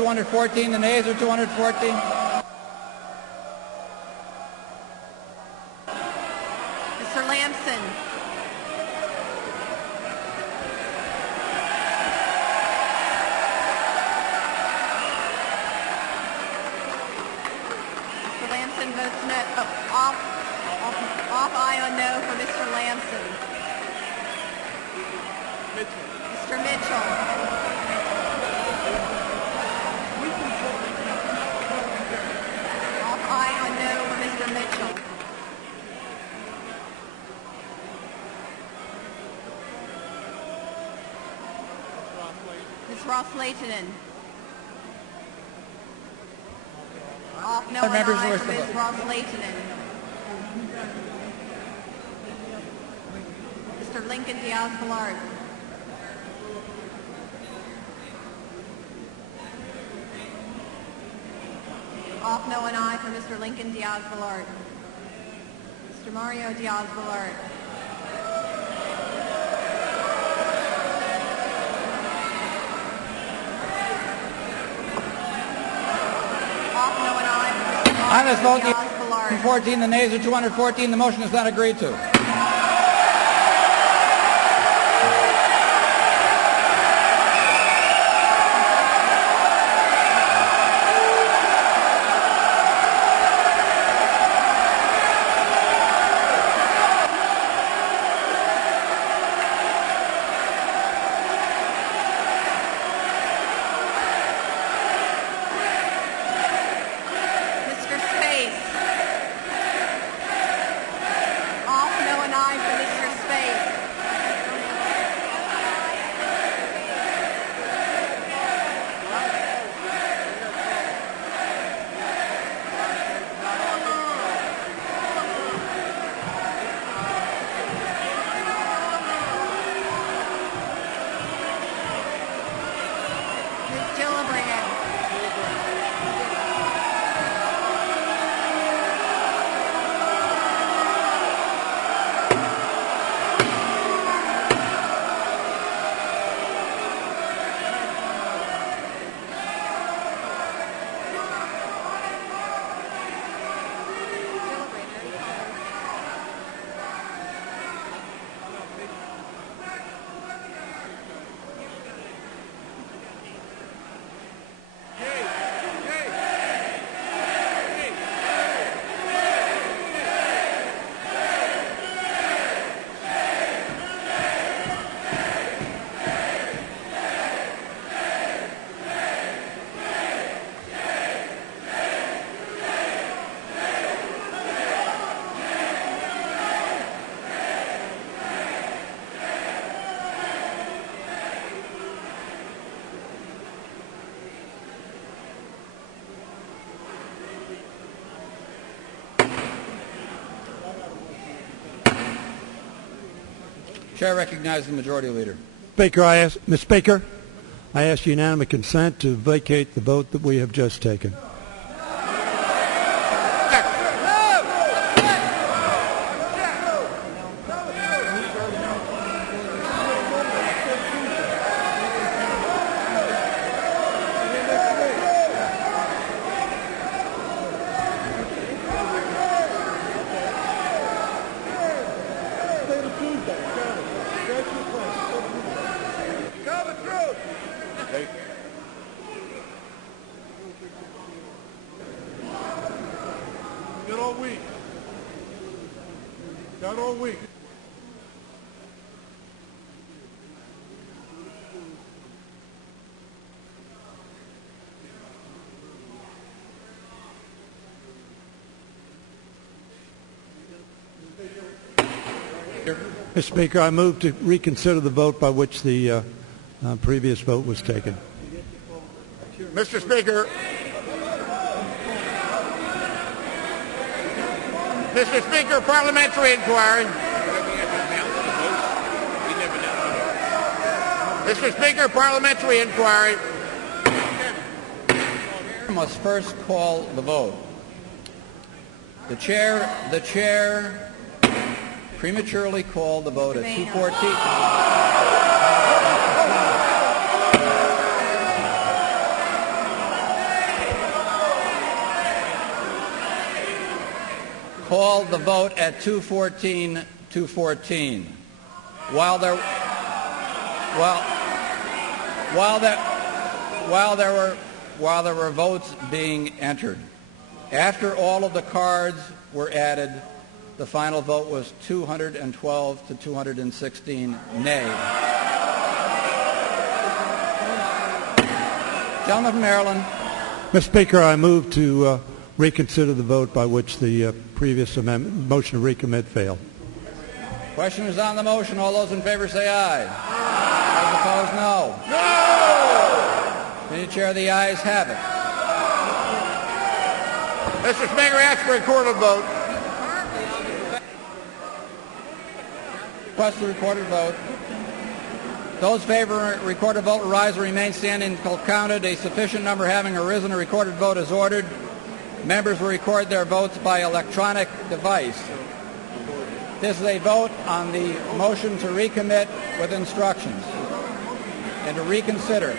214. The nays are 214. Mr. Lamson. Mr. Lamson votes no. Off aye on no for Mr. Lamson. Mr. Mitchell. Off aye on no for Mr. Mitchell. Ms. Ross-Leitonen. Off no and aye for Ms. Ross-Leitonen. Mr. Lincoln Diaz-Balart. Off no and aye for Mr. Lincoln Diaz-Balart. Mr. Mario Diaz-Balart. Off no and aye for Mr. Mario Diaz-Balart. 214. The nays are 214. The motion is not agreed to. Chair recognizes the Majority Leader. Mr. Speaker, I ask unanimous consent to vacate the vote that we have just taken. Mr. Speaker, I move to reconsider the vote by which the previous vote was taken. Mr. Speaker, parliamentary inquiry. Mr. Speaker, parliamentary inquiry. Must first call the vote. The chair prematurely called the vote at 2:14. call the vote at 2:14. While there were votes being entered. After all of the cards were added, the final vote was 212 to 216 nay. Gentleman from Maryland. Mr. Speaker, I move to reconsider the vote by which the previous motion to recommit failed. Question is on the motion. All those in favor say aye. Those opposed, no. Committee Chair, the ayes have it. Mr. Speaker, ask for a recorded vote. Request the recorded vote. Those favoring a recorded vote will rise and remain standing until counted. A sufficient number having arisen, a recorded vote is ordered. Members will record their votes by electronic device. This is a vote on the motion to recommit with instructions and to reconsider.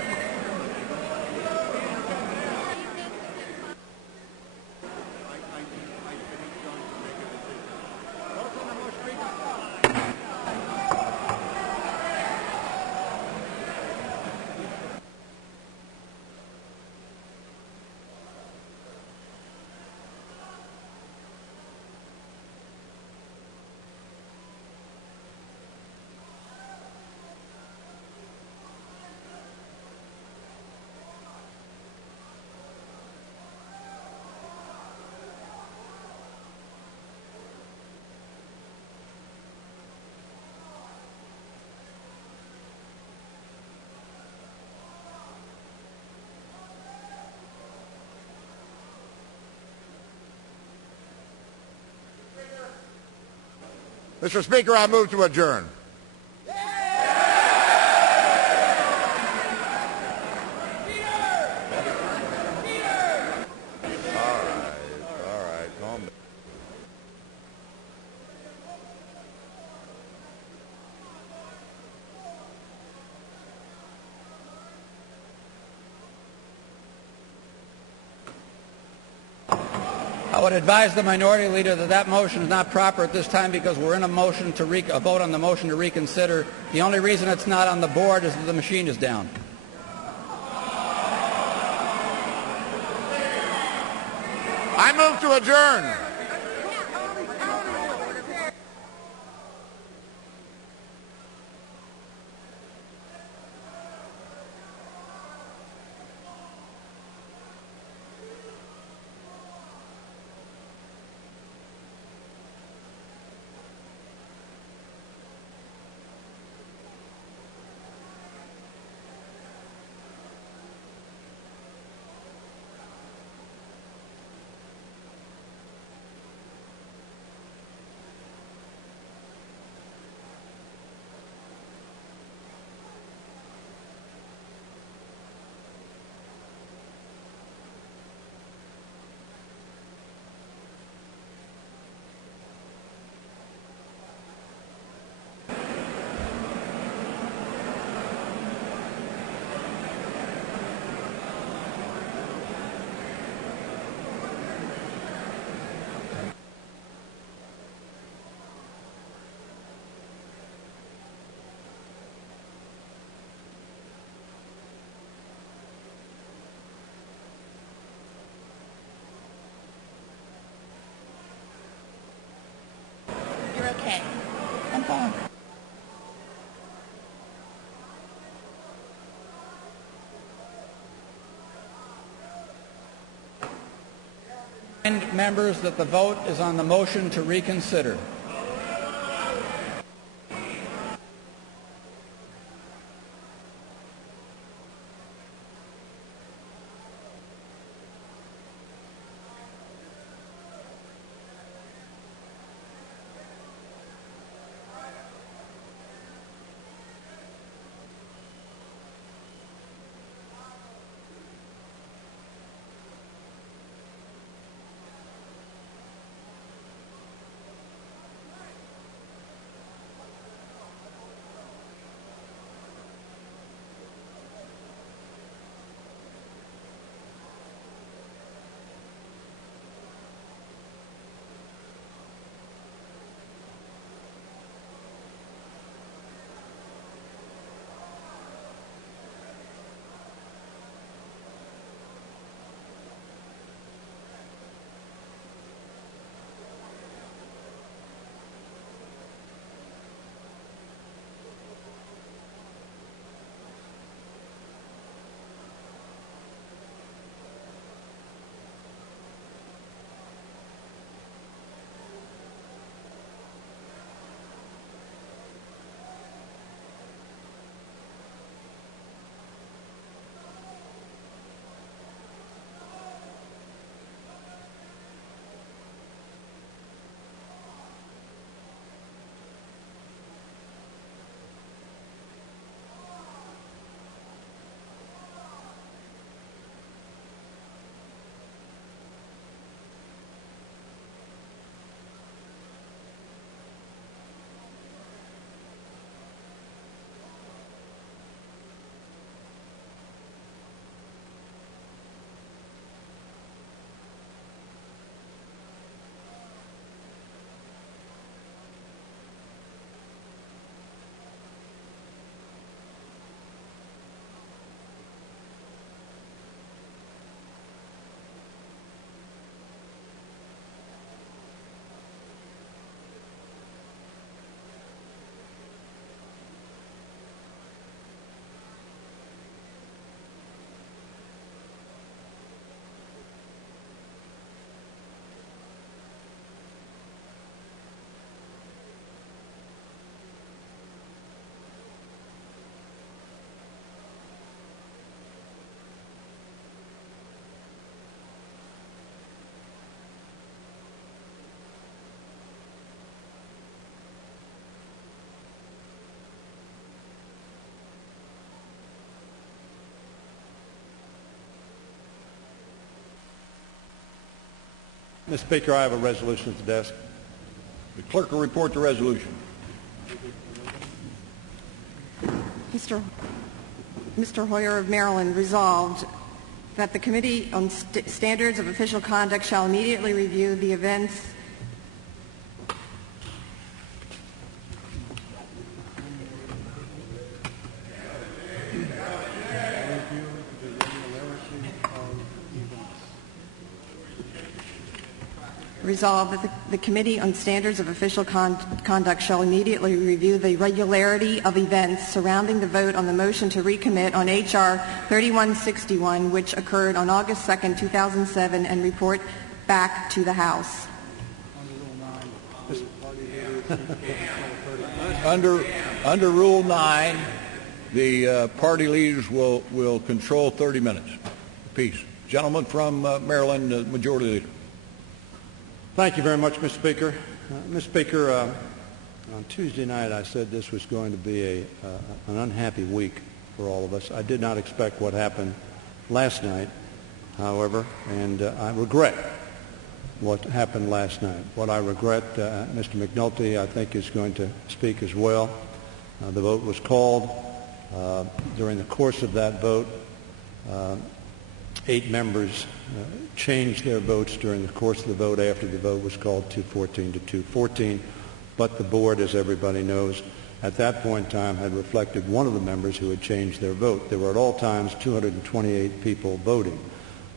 Mr. Speaker, I move to adjourn. All right, calm down. I would advise the minority leader that that motion is not proper at this time because we're in a motion to a vote on the motion to reconsider. The only reason it's not on the board is that the machine is down. I move to adjourn. You're okay. I'm fine. Remind members that the vote is on the motion to reconsider. Mr. Speaker, I have a resolution at the desk. The clerk will report the resolution. Mr. Hoyer of Maryland resolved that the Committee on Standards of Official Conduct shall immediately review the events Resolved that the Committee on Standards of Official Conduct shall immediately review the regularity of events surrounding the vote on the motion to recommit on H.R. 3161, which occurred on August 2, 2007, and report back to the House. Under Rule 9, the party leaders will control 30 minutes apiece. Gentleman from Maryland, Majority Leader. Thank you very much, Mr. Speaker. Mr. Speaker, on Tuesday night I said this was going to be an unhappy week for all of us. I did not expect what happened last night, however, and I regret what happened last night. What I regret, Mr. McNulty, I think, is going to speak as well. The vote was called. During the course of that vote, 8 members changed their votes during the course of the vote after the vote was called 214 to 214. But the board, as everybody knows, at that point in time had reflected one of the members who had changed their vote. There were at all times 228 people voting.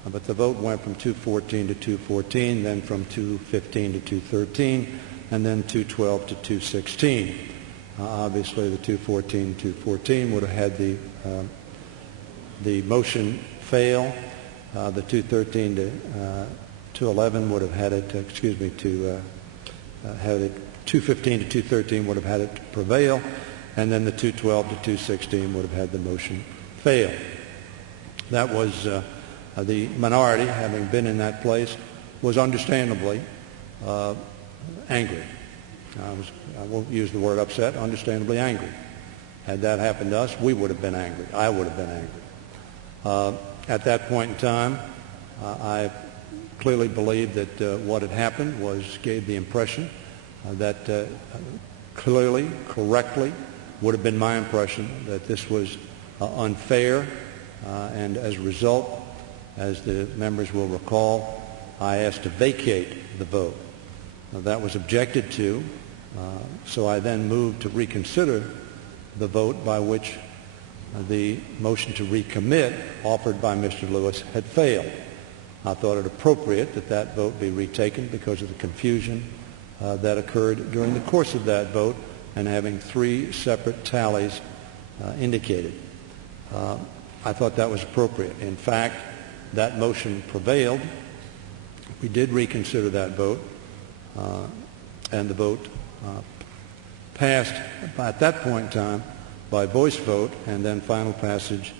But the vote went from 214 to 214, then from 215 to 213, and then 212 to 216. Obviously, the 214 would have had the motion fail. The 213 to 211 would have had it, had it 215 to 213 would have had it prevail, and then the 212 to 216 would have had the motion fail. That was the minority, having been in that place, was understandably angry. I won't use the word upset, understandably angry. Had that happened to us, we would have been angry. I would have been angry. At that point in time, I clearly believed that what had happened gave the impression that clearly, correctly, would have been my impression that this was unfair, and as a result, as the members will recall, I asked to vacate the vote. That was objected to, so I then moved to reconsider the vote by which the motion to recommit offered by Mr. Lewis had failed. I thought it appropriate that that vote be retaken because of the confusion that occurred during the course of that vote and having 3 separate tallies indicated. I thought that was appropriate. In fact, that motion prevailed. We did reconsider that vote, and the vote passed at that point in time by voice vote, and then final passage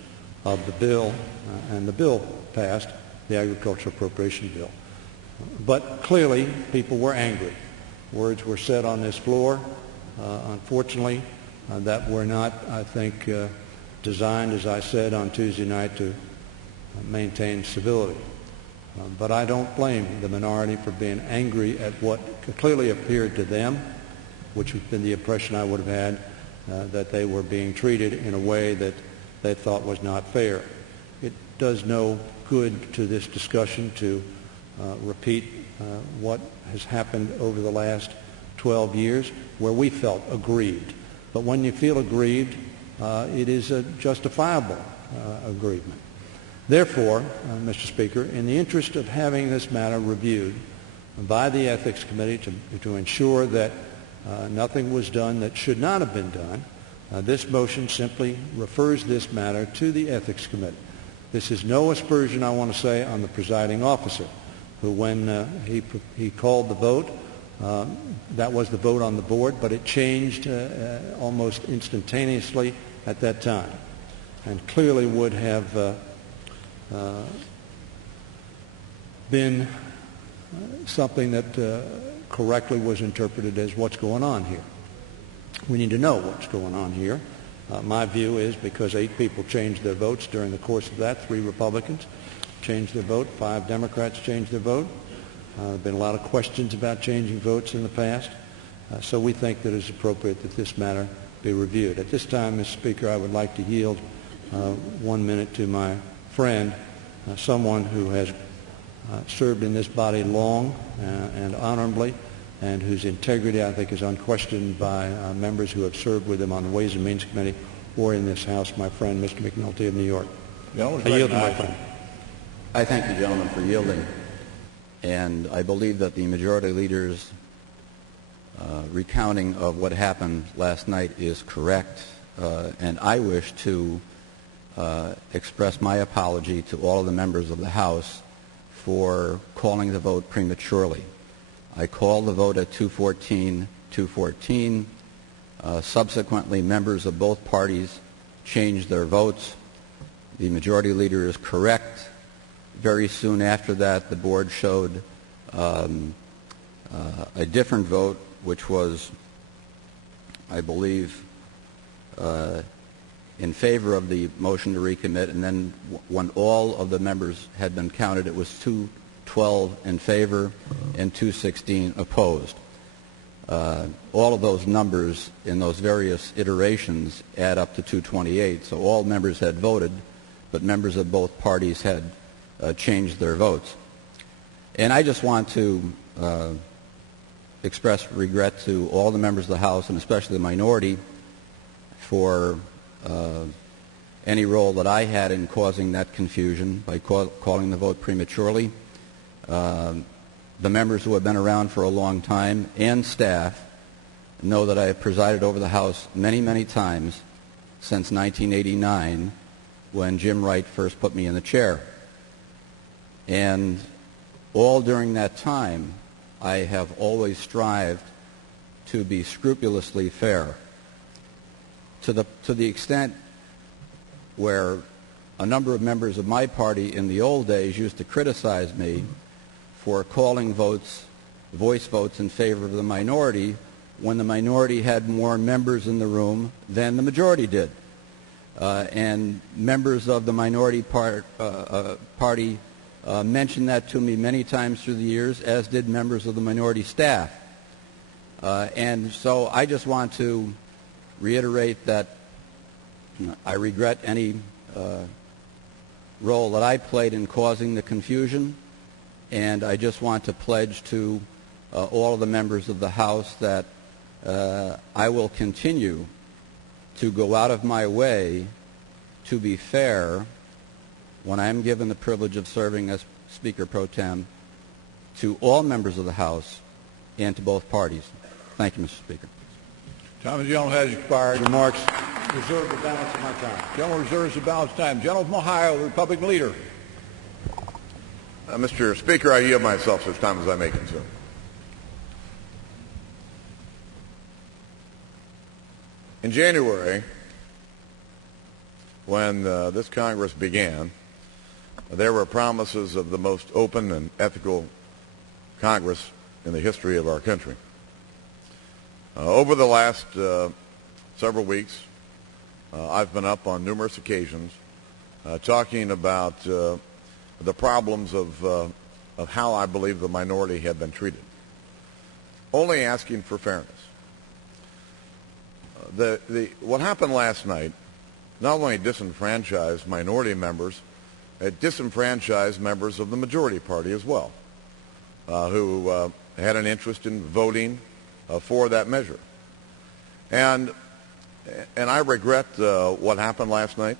of the bill, and the bill passed, the Agricultural Appropriation Bill. But clearly, people were angry. Words were said on this floor, unfortunately, that were not, I think, designed, as I said on Tuesday night, to maintain civility. But I don't blame the minority for being angry at what clearly appeared to them, which would have been the impression I would have had, that they were being treated in a way that they thought was not fair. It does no good to this discussion to repeat what has happened over the last 12 years where we felt aggrieved. But when you feel aggrieved, it is a justifiable aggrievement. Therefore, Mr. Speaker, in the interest of having this matter reviewed by the Ethics Committee to ensure that nothing was done that should not have been done, this motion simply refers this matter to the Ethics Committee. This is no aspersion, I want to say, on the presiding officer, who when he called the vote, that was the vote on the board, but it changed almost instantaneously at that time, and clearly would have been something that correctly was interpreted as what's going on here. We need to know what's going on here. My view is because 8 people changed their votes during the course of that, 3 Republicans changed their vote, 5 Democrats changed their vote. There have been a lot of questions about changing votes in the past, so we think that it's appropriate that this matter be reviewed. At this time, Mr. Speaker, I would like to yield 1 minute to my friend, someone who has served in this body long and honorably, and whose integrity, I think, is unquestioned by members who have served with him on the Ways and Means Committee or in this House, my friend, Mr. McNulty of New York. I yield to my friend. I thank the gentleman for yielding, and I believe that the majority leader's recounting of what happened last night is correct, and I wish to express my apology to all of the members of the House for calling the vote prematurely. I called the vote at 2:14. Subsequently, members of both parties changed their votes. The majority leader is correct. Very soon after that, the board showed a different vote, which was, I believe, in favor of the motion to recommit, and then when all of the members had been counted, it was 212 in favor and 216 opposed. All of those numbers in those various iterations add up to 228, so all members had voted, but members of both parties had changed their votes. And I just want to express regret to all the members of the House, and especially the minority, for any role that I had in causing that confusion by calling the vote prematurely. The members who have been around for a long time and staff know that I have presided over the House many, many times since 1989 when Jim Wright first put me in the chair. And all during that time, I have always strived to be scrupulously fair, to the extent where a number of members of my party in the old days used to criticize me for calling voice votes in favor of the minority when the minority had more members in the room than the majority did. And members of the minority party mentioned that to me many times through the years, as did members of the minority staff. And so I just want to reiterate that I regret any role that I played in causing the confusion, and I just want to pledge to all of the members of the House that I will continue to go out of my way to be fair when I am given the privilege of serving as Speaker Pro Tem to all members of the House and to both parties. Thank you, Mr. Speaker. Time of the gentleman has expired. Remarks. Reserve the balance of my time. Gentleman reserves the balance of time. Gentleman from Ohio, the Republican leader. Mr. Speaker, I yield myself such time as I may consume. In January, when this Congress began, there were promises of the most open and ethical Congress in the history of our country. Over the last several weeks, I've been up on numerous occasions talking about the problems of how I believe the minority have been treated, only asking for fairness. What happened last night not only disenfranchised minority members, it disenfranchised members of the majority party as well, who had an interest in voting for that measure. And I regret what happened last night.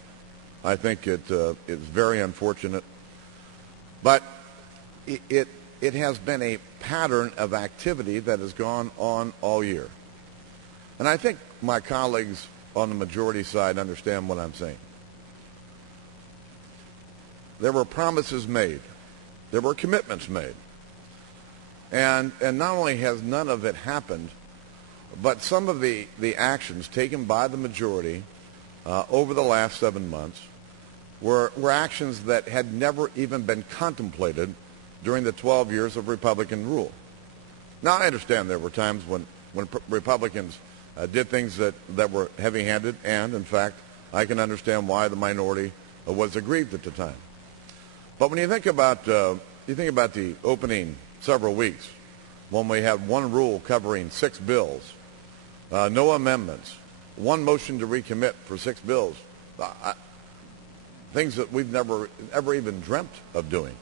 I think it is very unfortunate. But it has been a pattern of activity that has gone on all year. And I think my colleagues on the majority side understand what I'm saying. There were promises made. There were commitments made. And not only has none of it happened, but some of the actions taken by the majority over the last 7 months were actions that had never even been contemplated during the 12 years of Republican rule. Now, I understand there were times when Republicans did things that were heavy-handed, and, in fact, I can understand why the minority was aggrieved at the time. But when you think about the opening several weeks when we had one rule covering 6 bills, no amendments, one motion to recommit for 6 bills, things that we've never even dreamt of doing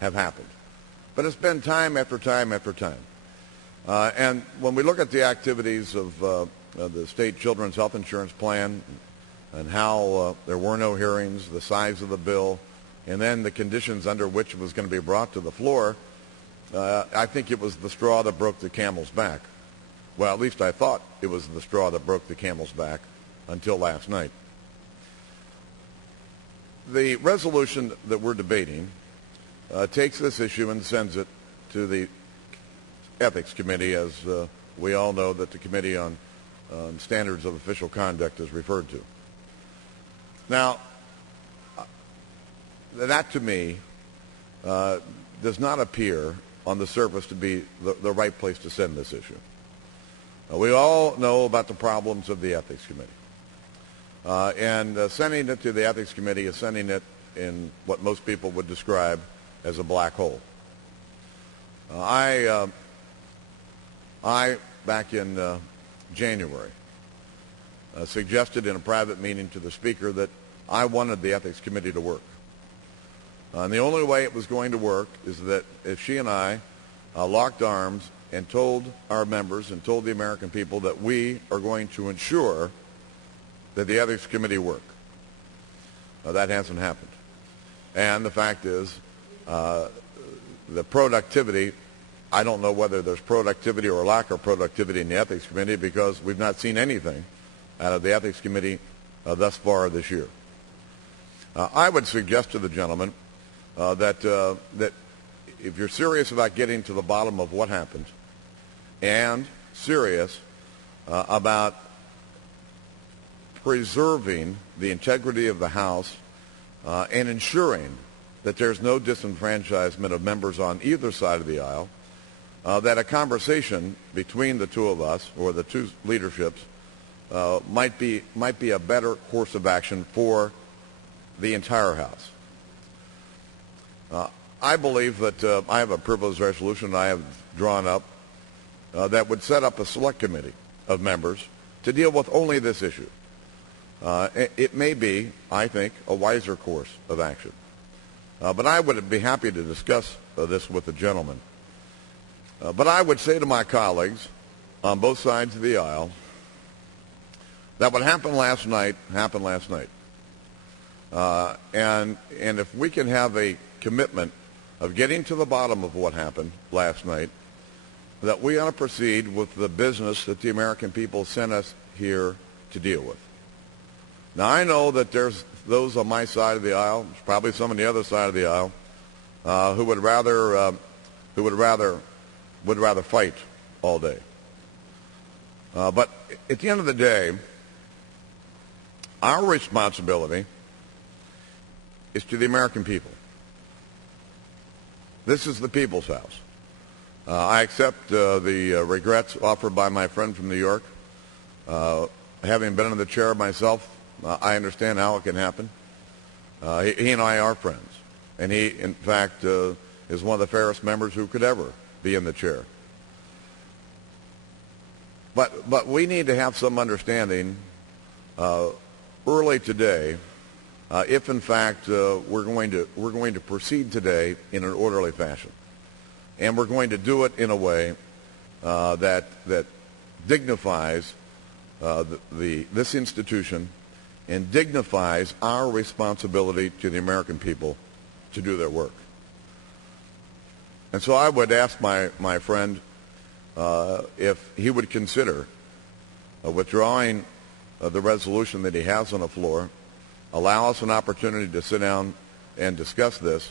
have happened. But it's been time after time after time. And when we look at the activities of the state children's health insurance plan and how there were no hearings, the size of the bill, and then the conditions under which it was going to be brought to the floor, I think it was the straw that broke the camel's back. Well, at least I thought it was the straw that broke the camel's back until last night. The resolution that we're debating takes this issue and sends it to the Ethics Committee, as we all know that the Committee on Standards of Official Conduct is referred to. Now, that to me does not appear on the surface to be the right place to send this issue. We all know about the problems of the Ethics Committee. And sending it to the Ethics Committee is sending it in what most people would describe as a black hole. I back in January, suggested in a private meeting to the Speaker that I wanted the Ethics Committee to work. And the only way it was going to work is that if she and I locked arms and told our members and told the American people that we are going to ensure that the Ethics Committee work. That hasn't happened. And the fact is, the productivity, I don't know whether there's productivity or lack of productivity in the Ethics Committee, because we've not seen anything out of the Ethics Committee thus far this year. I would suggest to the gentleman that if you're serious about getting to the bottom of what happened and serious about preserving the integrity of the House and ensuring that there's no disenfranchisement of members on either side of the aisle, that a conversation between the two of us or the two leaderships might be a better course of action for the entire House. I believe that I have a privileged resolution I have drawn up that would set up a select committee of members to deal with only this issue. It may be, I think, a wiser course of action. But I would be happy to discuss this with the gentleman. But I would say to my colleagues on both sides of the aisle that what happened last night happened last night. And if we can have a commitment of getting to the bottom of what happened last night, that we ought to proceed with the business that the American people sent us here to deal with. Now, I know that there's those on my side of the aisle, probably some on the other side of the aisle, who would rather fight all day. But at the end of the day, our responsibility is to the American people. This is the people's house. I accept the regrets offered by my friend from New York. Having been in the chair myself, I understand how it can happen. He and I are friends. And he, in fact, is one of the fairest members who could ever be in the chair. But we need to have some understanding early today if, in fact, we're going to proceed today in an orderly fashion. And we're going to do it in a way that dignifies this institution and dignifies our responsibility to the American people to do their work. And so I would ask my friend if he would consider withdrawing the resolution that he has on the floor, allow us an opportunity to sit down and discuss this,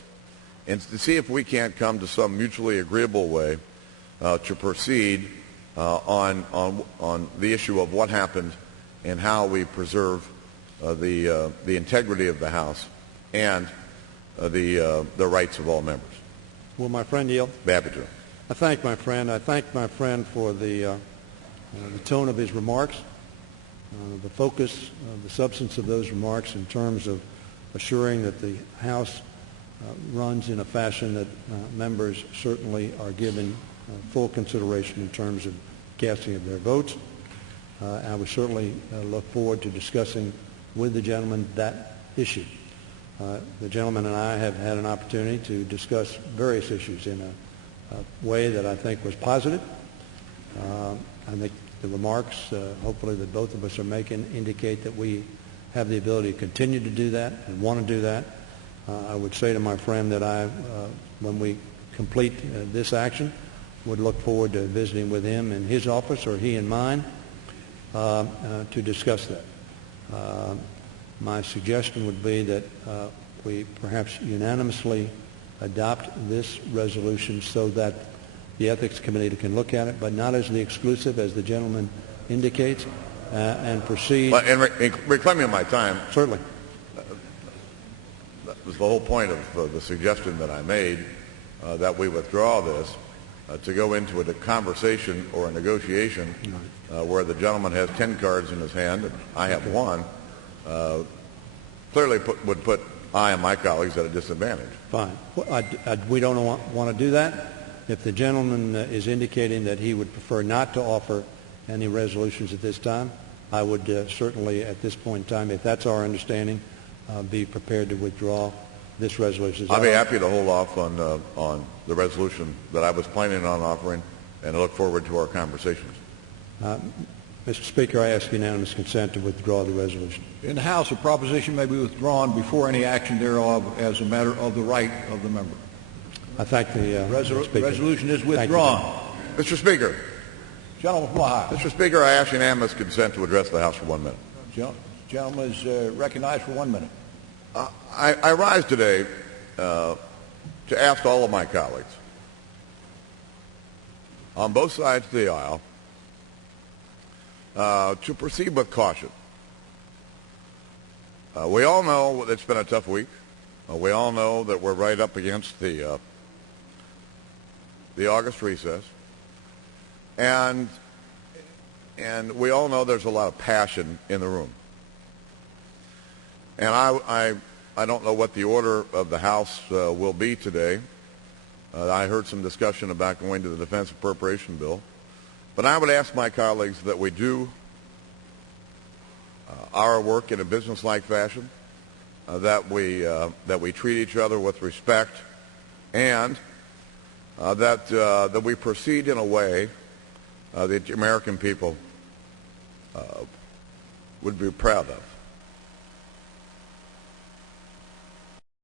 and to see if we can't come to some mutually agreeable way to proceed on the issue of what happened and how we preserve the integrity of the House and the rights of all members. Will my friend yield? Happy to. I thank my friend. I thank my friend for the tone of his remarks, the focus, the substance of those remarks in terms of assuring that the House runs in a fashion that members certainly are given full consideration in terms of casting of their votes. I would certainly look forward to discussing with the gentleman that issue. The gentleman and I have had an opportunity to discuss various issues in a way that I think was positive. I think the remarks, hopefully, that both of us are making indicate that we have the ability to continue to do that and want to do that. I would say to my friend that when we complete this action, would look forward to visiting with him in his office or he in mine to discuss that. My suggestion would be that we perhaps unanimously adopt this resolution so that the Ethics Committee can look at it, but not as the exclusive, as the gentleman indicates, and proceed. But in reclaiming my time, certainly. That was the whole point of the suggestion that I made, that we withdraw this to go into a conversation or a negotiation where the gentleman has 10 cards in his hand and I have one, clearly would put I and my colleagues at a disadvantage. Fine. We don't want to do that. If the gentleman is indicating that he would prefer not to offer any resolutions at this time, I would certainly, at this point in time, if that's our understanding, be prepared to withdraw this resolution. I'll be happy to hold off on the resolution that I was planning on offering, and I look forward to our conversations. Mr. Speaker, I ask unanimous consent to withdraw the resolution. In the House, a proposition may be withdrawn before any action thereof as a matter of the right of the member. I thank the Speaker. Resolution is withdrawn. Mr. Speaker. Gentleman from Ohio. Mr. Speaker, I ask unanimous consent to address the House for 1 minute. Gentleman is recognized for 1 minute. I rise today to ask all of my colleagues on both sides of the aisle to proceed with caution. We all know it's been a tough week. We all know that we're right up against the August recess. And we all know there's a lot of passion in the room. And I don't know what the order of the House will be today. I heard some discussion about going to the defense appropriation bill. But I would ask my colleagues that we do our work in a businesslike fashion, that we treat each other with respect, and that we proceed in a way that the American people would be proud of.